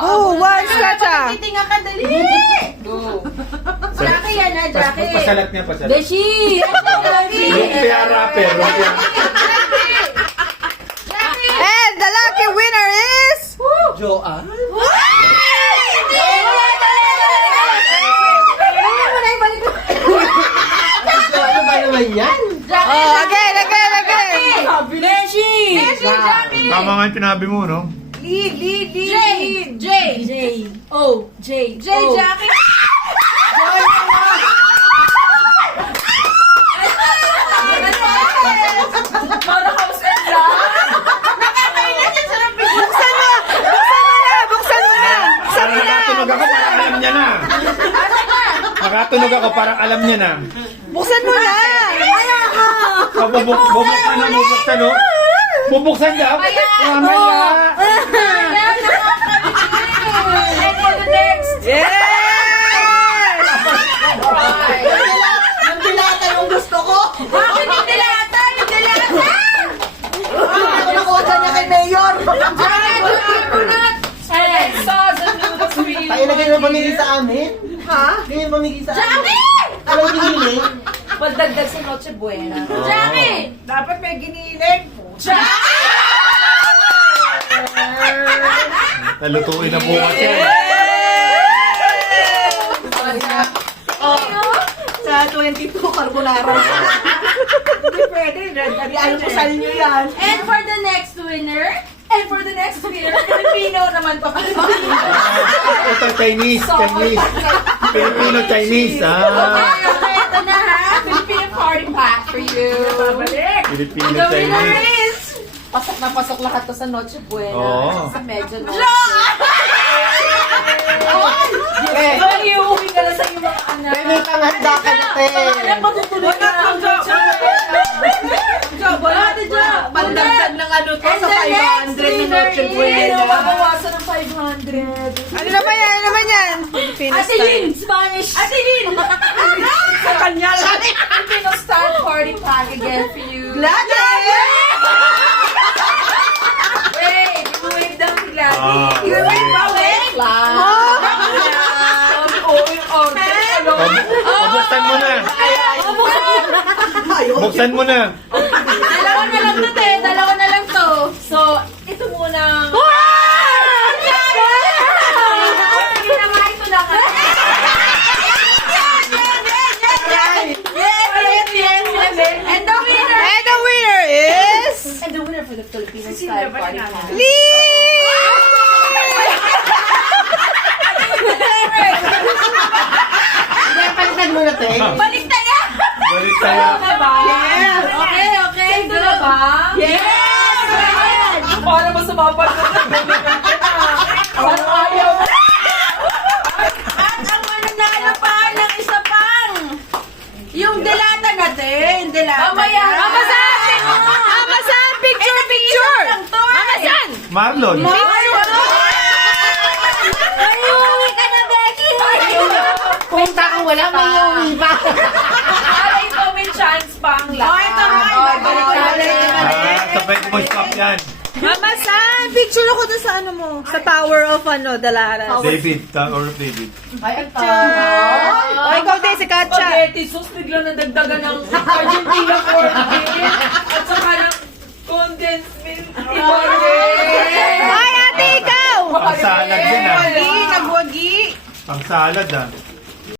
Who wants cha-cha? Titinga ka, dali! Go! Jackie yan ha, Jackie! Pasalat niya, pasalat. Beshi! Lumpia rapper. Lumpia. And the lucky winner is... Joanne? Ano ba naman yan? Oh, again. Beshi! Jackie! Tama nga yung tinabi mo, no? Lead! J, Jackie! Para house and lot? Nakakailan yan sa rapi! Buksan mo na! Nakatunog ako, parang alam niya na. Nakatunog ako, parang alam niya na. Buksan mo na! Bubuksan, no? Bubuksan daw? Mamaya. Yes! Yung dilata yung gusto ko! Bakit yung dilata? Ako nakuha niya kay Mayor! Tayo na kayo na pamigil sa amin? Ha? Kayo na pamigil sa amin? Jackie! Alam yung hiniling? Pagdagdag sa Noche Buena. Jackie! Dapat may giniling po. Nalutuin na bukas yan. Sa 22 carbonara. Hindi pwede. Ano ko sa inyo yan? And for the next winner, Filipino naman to. Ito, Chinese. Filipino-Chinese. Okay, ito na ha. Filipino party pack for you. Babalik. The winner Filipino-Chinese. is... Pasok na pasok lahat to sa Noche Buena. Oo. Sa medyo Noche. Ay, uuwi ka na sa iyong mga anak. May panghanda ka na, te. Alam, matutuloy ka na ang Noche Wala na dyan. Pandagdag ng ano to sa 500 na Noche Buena. Mabawasan ng 500. Ano naman yan? Filipino Ate Lynn, Spanish. Ate Lynn. Sa kanya lang. Filipino style party pack again for you. Wait, wait daw sila. Wait ba, wait? Buksan mo na. Buksan mo na. Dalawa na lang to, te. Dalawa na lang to. So, ito muna. Sige na nga, ito na nga. Yes. And the winner. And the winner is... And the winner for the Filipino style party pack. Palitan mo na, te. Balik tayo! Balik tayo. Yes! Okay. Ito na ba? Yes! Para mo sumapal ka sa Para ayaw. At ang mananalo pa ng isa pang yung dilata natin. Mamaya. Mama San! Picture! Mama San! Marlon. Ayuwi ka na, Becky! Punta kang wala, may iuwi pa. Para ito may chance pang lahat. Sabay mo stop yan. Mama San, picture ako dun sa ano mo. Sa tower of Dalaran. David. Tower of David. Ay, ang tama. O, ikaw din, si Katja. Spaghetti sauce, biglang nadagdagan ng Argentina corned beef at saka ng condensed milk. Ay, ate, ikaw! Pang salad yan, ah. Nagwagi. Pang salad, ah.